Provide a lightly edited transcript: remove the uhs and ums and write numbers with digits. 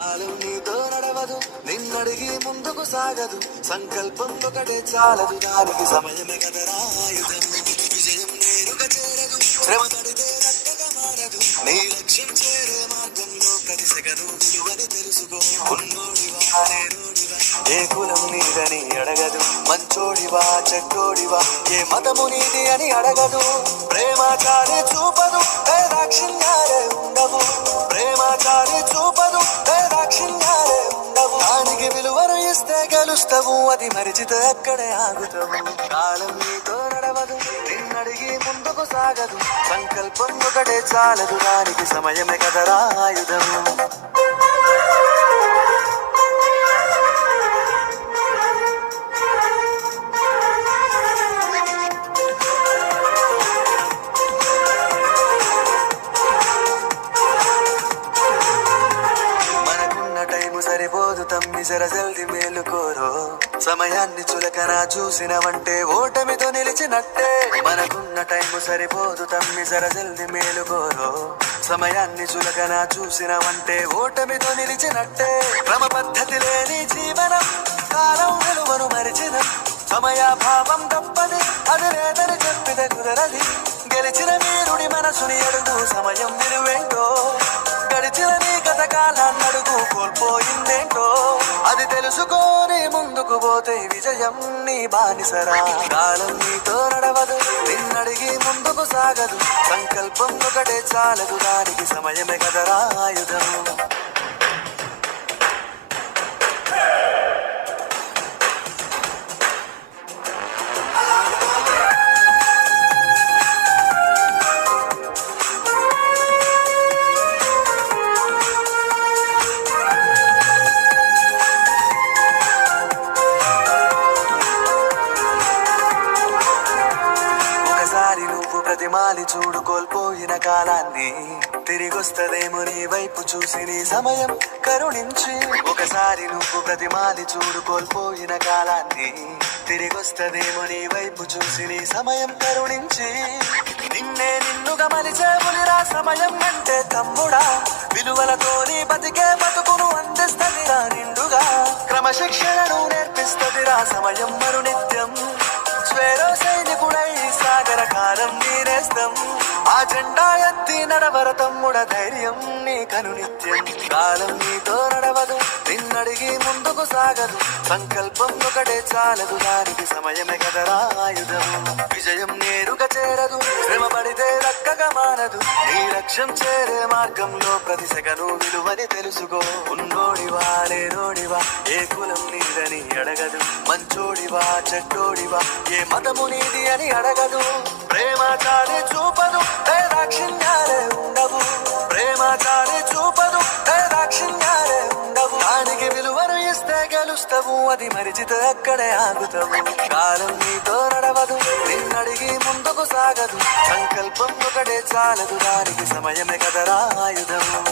కాలం నీతో నడవదు, నిన్నడిగి ముందుకు సాగదు, సంకల్పం ఒకటే చాలదు, దానికి సమయమే కదరా ఆయుధం. విజయం నేరుగా చేరదు, శ్రమ పడితే రక్కగా మారదు, నీ లక్ష్యం చేరే మార్గంలో ప్రతి సెగను విలువని తెలుసుకో. ఉన్నోడివా నేనోడివా, ఏ కులం నీదని అడగదు, మంచోడివా చెడ్డోడివా, ఏ మతము నీది అని అడగదు. ప్రేమాచారి చూపదు, దాక్షిణ్యాలే ఉండవు, ప్రేమాచారి చూపదు, దాక్షిణ్యాలే ఉండవు. దానికి విలువను ఇస్తే గెలుస్తావు, అది మరిచితే అక్కడే ఆగుతావు. కాలం నీతో నడవదు, నిన్నడిగి ముందుకు సాగదు, సంకల్పం ఒకటే చాలదు, దానికి సమయమే కదరా ఆయుధము. సరిపోదు తమ్మి జర జల్ది మేలుకోరో, సమయాన్ని చులకన చూసినవంటే ఓటమితో నిలిచినట్టే. మనకున్న టైము సరిపోదు తమ్మి జర జల్ది మేలుకోరో, సమయాన్ని చులకన చూసినవంటే ఓటమితో నిలిచినట్టే. క్రమ పద్ధతి లేని జీవనం, కాలం విలువను మరిచిన, సమయాభావం తప్పది, అది లేదని చెప్పితే కుదరది. గెలిచిన వీరుడి మనసుని అడుగు, సమయం విలువేంటో, గడిచిన నీ గత కాలాన్నడుగు, కోల్పోయిందేంటో అది తెలుసుకోని ముందుకు పోతే విజయం నీ బానిసరా. కాలం నీతో నడవదు, నిన్నడిగి ముందుకు సాగదు, సంకల్పం ఒకటే చాలదు, దానికి సమయమే కదరా ఆయుధము. నువ్వు ప్రతిమాలి చూడు కోల్పోయిన కాలాన్ని, తిరిగొస్తదేమో నీ వైపు చూసి నీ సమయం కరుణించి. ఒకసారి నువ్వు ప్రతిమాలి చూడు కోల్పోయిన కాలాన్ని, తిరిగొస్తదేమో నీ వైపు చూసి నీ సమయం కరుణించి. నిన్నే నిన్నుగా మలిచేవులిరా సమయం అంటే తమ్ముడా, విలువలతోని బతికే బతుకును అందిస్తదిరా నిండుగా, క్రమశిక్షణను నేర్పిస్తదిరా సమయం మరునిత్యం. స్వేరో సైనికుడై సాగర కాలం నీరేస్తం, ఆ జెండా ఎత్తి నడవర తమ్ముడ ధైర్యం నీ కను నిత్యం. కాలం నీతో నడవదు, నిన్నడిగి ముందుకు సాగదు, సంకల్పం ఒకటే చాలదు, దానికి సమయమే కదరా ఆయుధము. విజయం నేరుగా చేరదు, శ్రమ పడితే రక్కగా మారదు, నీ లక్ష్యం చేరే మార్గంలో ప్రతి సెగను విలువని తెలుసుకో. ఉన్నోడివా లేనోడివా, ఏ కులం నీదని అడగదు, మంచోడివా చెడ్డోడివా, ఏ మతము నీది అని అడగదు. ప్రేమాచారి చూపదు, దాక్షిణ్యాలే ఉండవు, ప్రేమాచారి చూపదు, దాక్షిణ్యాలే ఉండవు. దానికి విలువను ఇస్తే గెలుస్తావు, అది మరిచితే అక్కడే ఆగుతావు. కాలం నీతో నడవదు, నిన్నడిగి ముందుకు సాగదు, సంకల్పం ఒకటే చాలదు, దానికి సమయమే కదరా ఆయుధము.